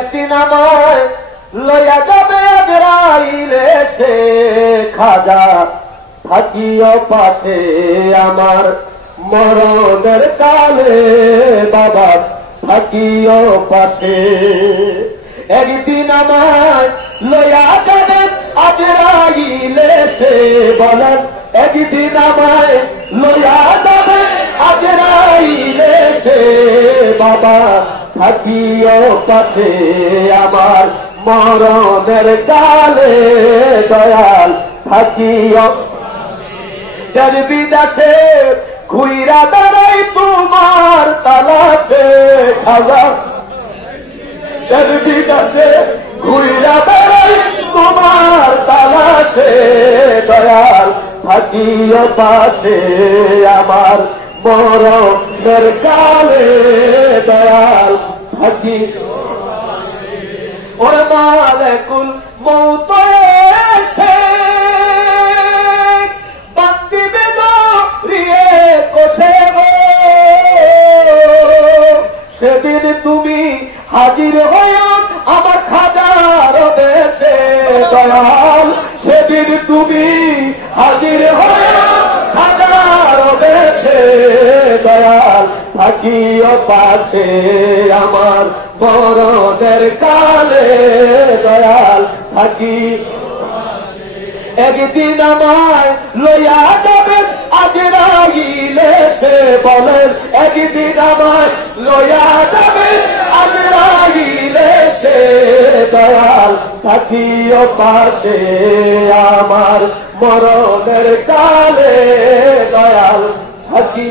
একদিন আমায় লইয়া যাবে আজরাইলে সে খাজা থাকিও পাশে আমার মরণের কালে বাবা থাকিও পাশে একদিন আমায় লইয়া যাবে আজরাইলে সে বলেন একদিন আমায় লইয়া যাবে আজরাইলে সে বাবা থাকিও পাশে আমার মরণের কালে দয়াল থাকিও যার বিদাসে ঘুইরা দাঁড়াই তোমার তালাশে খাজা যার বিদাসে ঘুইরা দাঁড়াই তোমার তালাশে দয়াল থাকিও পাশে আমার মরণের কালে দয়াল থাকি ওর মালেকুল মৌত এসে বান্দিবে দরিয়ে কষে গো সেদিন তুমি হাজির হইয়া আমার খাজার দেশে দয়াল সেদিন তুমি হাজির হইয়া খাজার দেশে দয়াল থাকিও পাশে আমার মরণের কালে দয়াল থাকি একদিন আমায় লইয়া যাবেন আজরাইলে সে বলেন একদিন আমায় লইয়া যাবেন আজরাইলে সে দয়াল থাকিও পাশে আমার মরণের কালে দয়াল থাকি